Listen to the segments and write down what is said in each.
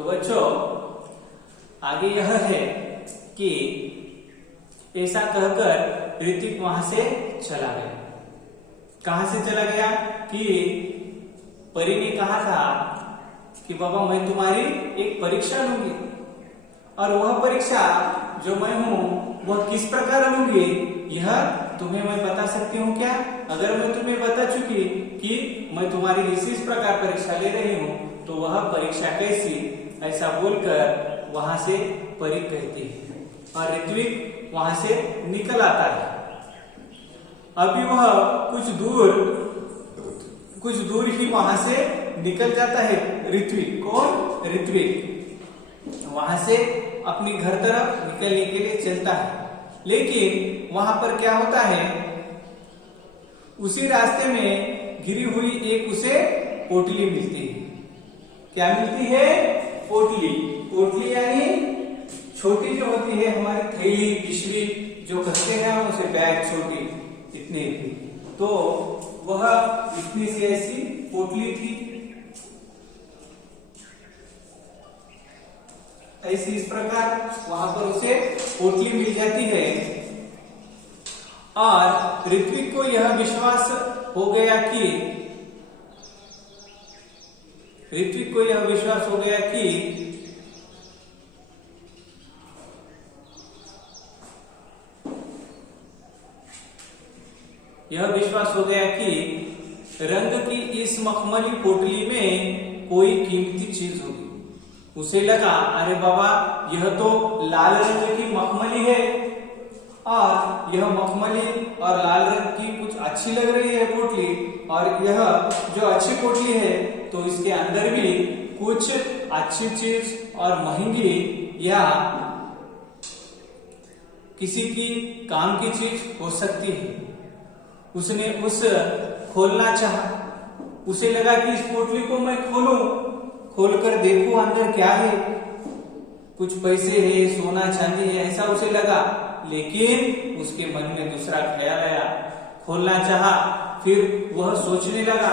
तो बच्चों आगे यह है कि ऐसा कहकर ऋतिक वहां से चला गया। कहां से चला गया कि परी ने कहा था कि बाबा मैं तुम्हारी एक परीक्षा लूंगी और वह परीक्षा जो मैं हूं वह किस प्रकार लूंगी यह तुम्हें मैं बता सकती हूँ क्या? अगर मैं तुम्हें बता चुकी कि मैं तुम्हारी इस प्रकार परीक्षा ले रही हूँ तो वह परीक्षा कैसी, ऐसा बोलकर वहां से परी कहती है और ऋत्विक वहां से निकल आता है। अभी वह कुछ दूर ही वहां से निकल जाता है। ऋत्विक कौन? ऋत्विक वहां से अपनी घर तरफ निकलने के लिए चलता है, लेकिन वहां पर क्या होता है, उसी रास्ते में गिरी हुई एक उसे पोटली मिलती है। क्या मिलती है? पोटली। पोटली यानी छोटी जो होती है हमारी थैली पिशवी जो कहते हैं हम उसे, बैग छोटी इतनी थी, तो वह इतनी सी ऐसी पोटली थी। ऐसी इस प्रकार वहां पर उसे पोटली मिल जाती है और ऋत्विक को यह विश्वास हो गया कि रंग की इस मखमली पोटली में कोई कीमती चीज होगी। उसे लगा अरे बाबा यह तो लाल रंग की मखमली है और यह मखमली और लाल रंग की कुछ अच्छी लग रही है पोटली, और यह जो अच्छी पोटली है तो इसके अंदर भी कुछ अच्छी चीज और महंगी या किसी की काम की चीज हो सकती है। उसने खोलना चाहा। उसे लगा कि इस पोटली को मैं खोलकर देखूं अंदर क्या है, कुछ पैसे है, सोना चांदी है, ऐसा उसे लगा। लेकिन उसके मन में दूसरा ख्याल आया। खोलना चाहा, फिर वह सोचने लगा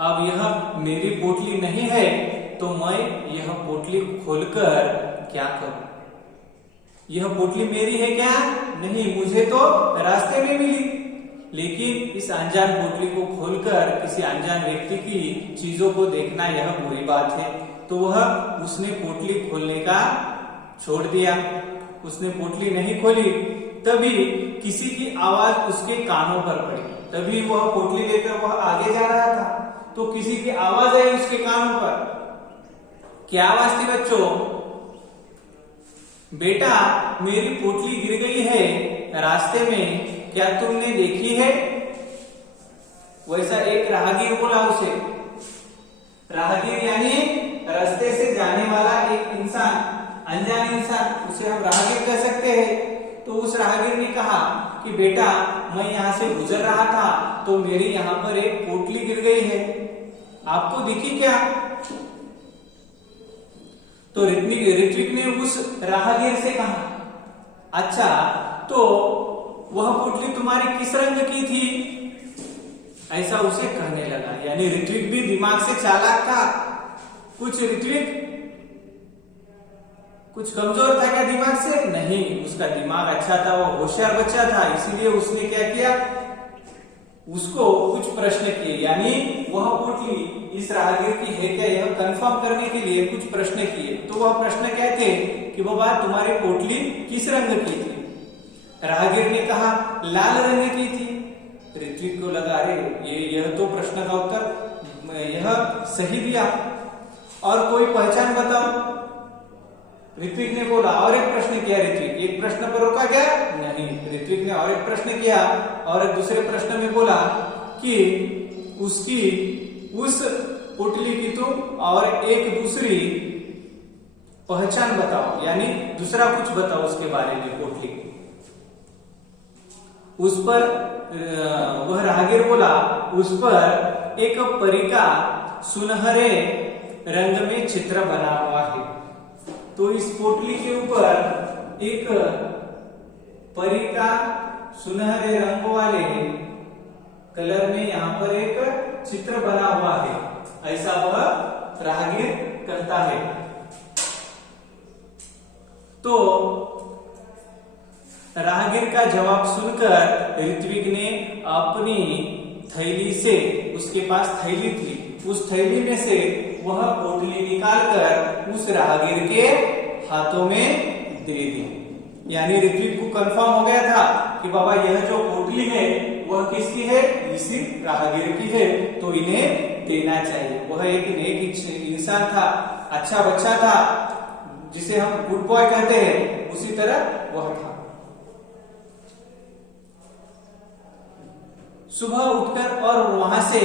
अब यह मेरी पोटली नहीं है तो मैं यह पोटली खोलकर क्या करूं? यह पोटली मेरी है क्या? नहीं, मुझे तो रास्ते में मिली। लेकिन इस अनजान पोटली को खोलकर किसी अनजान व्यक्ति की चीजों को देखना यह बुरी बात है। तो उसने पोटली खोलने का छोड़ दिया। उसने पोटली नहीं खोली। तभी किसी की आवाज उसके कानों पर पड़ी। तभी वह पोटली लेकर वह आगे जा रहा था तो किसी की आवाज आई उसके कानों पर। क्या आवाज थी बच्चों? बेटा मेरी पोटली गिर गई है रास्ते में, क्या तुमने देखी है? वैसा एक राहगीर बोला उसे। राहगीर यानी रास्ते से जाने वाला एक इंसान, अनजान इंसान, उसे हम राहगीर कह सकते हैं। तो उस राहगीर ने कहा कि बेटा मैं यहाँ से गुजर रहा था तो मेरी यहाँ पर एक पोटली गिर गई है, आपको दिखी क्या? तो ऋत्विक ने उस राहगीर से कहा अच्छा तो वह पोटली तुम्हारी किस रंग की थी? ऐसा उसे कहने लगा। यानी ऋत्विक भी दिमाग से चालाक था। ऋत्विक कुछ कमजोर था क्या दिमाग से? नहीं, उसका दिमाग अच्छा था, वो होशियार बच्चा था। इसीलिए उसने क्या किया, उसको कुछ प्रश्न किए। यानी वह पोटली इस राहगीर की है क्या यह कंफर्म करने के लिए कुछ प्रश्न किए। तो वह प्रश्न क्या थे कि बाबा तुम्हारी पोटली किस रंग की थी? राहगीर ने कहा लाल रंग की थी। ऋत्विक को लगा अरे यह तो प्रश्न का उत्तर यह सही दिया, और कोई पहचान बताओ। ऋत्विक ने बोला और एक प्रश्न किया। ऋत्विक एक प्रश्न पर रुका क्या? नहीं, ऋत्विक ने और एक प्रश्न किया और एक दूसरे प्रश्न में बोला कि उसकी उस पोटली की तुम और एक दूसरी पहचान बताओ, यानी दूसरा कुछ बताओ उसके बारे में पोटली की। उस पर वह राहगीर बोला उस पर एक परी का सुनहरे रंग में चित्र बना हुआ है। तो इस पोटली के ऊपर एक परी का सुनहरे रंग वाले कलर में यहाँ पर एक चित्र बना हुआ है, ऐसा वह राहगीर कहता है। तो राहगीर का जवाब सुनकर ऋत्विक ने अपनी थैली से, उसके पास थैली थी, उस थैली में से वह पोटली निकालकर उस राहगीर के हाथों में दे दी। यानी ऋत्विक को कंफर्म हो गया था कि बाबा यह जो पोटली है वह किसकी है, इसी राहगीर की है, तो इन्हें देना चाहिए। वह एक नेक इंसान था, अच्छा बच्चा था, जिसे हम गुड बॉय कहते हैं, उसी तरह वह था। सुबह उठकर और वहां से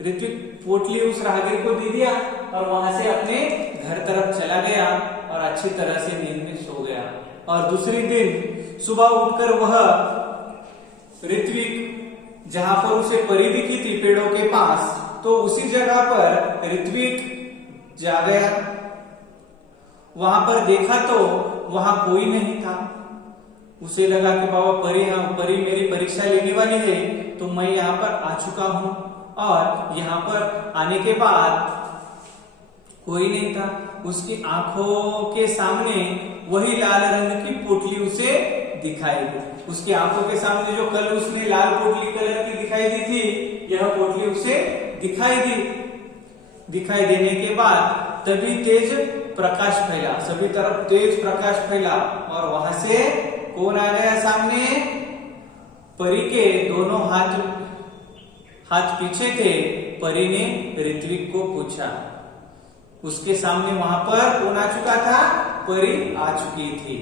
ऋत्विक पोटली उस राहगीर को दे दिया और वहां से अपने घर तरफ चला गया और अच्छी तरह से नींद में सो गया। और दूसरी दिन सुबह उठकर वह ऋत्विक जहां पर उसे परी दिखी थी पेड़ों के पास, तो उसी जगह पर ऋत्विक जा गया। वहां पर देखा तो वहां कोई नहीं था। उसे लगा कि बाबा परी मेरी परीक्षा लेने वाली है, तो मैं यहाँ पर आ चुका हूं। और यहाँ पर आने के बाद कोई नहीं था। उसकी आंखों के सामने वही लाल रंग की पोटली उसे दिखाई दी। उसकी आंखों के सामने जो कल उसने लाल पोटली कलर की दिखाई दी थी, यह पोटली उसे दिखाई दी। दिखाई देने के बाद तभी तेज प्रकाश फैला, सभी तरफ तेज प्रकाश फैला और वहां से कौन आ गया सामने? परी के दोनों हाथ पीछे थे। परी ने ऋत्विक को पूछा। उसके सामने वहां पर कौन आ चुका था? परी आ चुकी थी।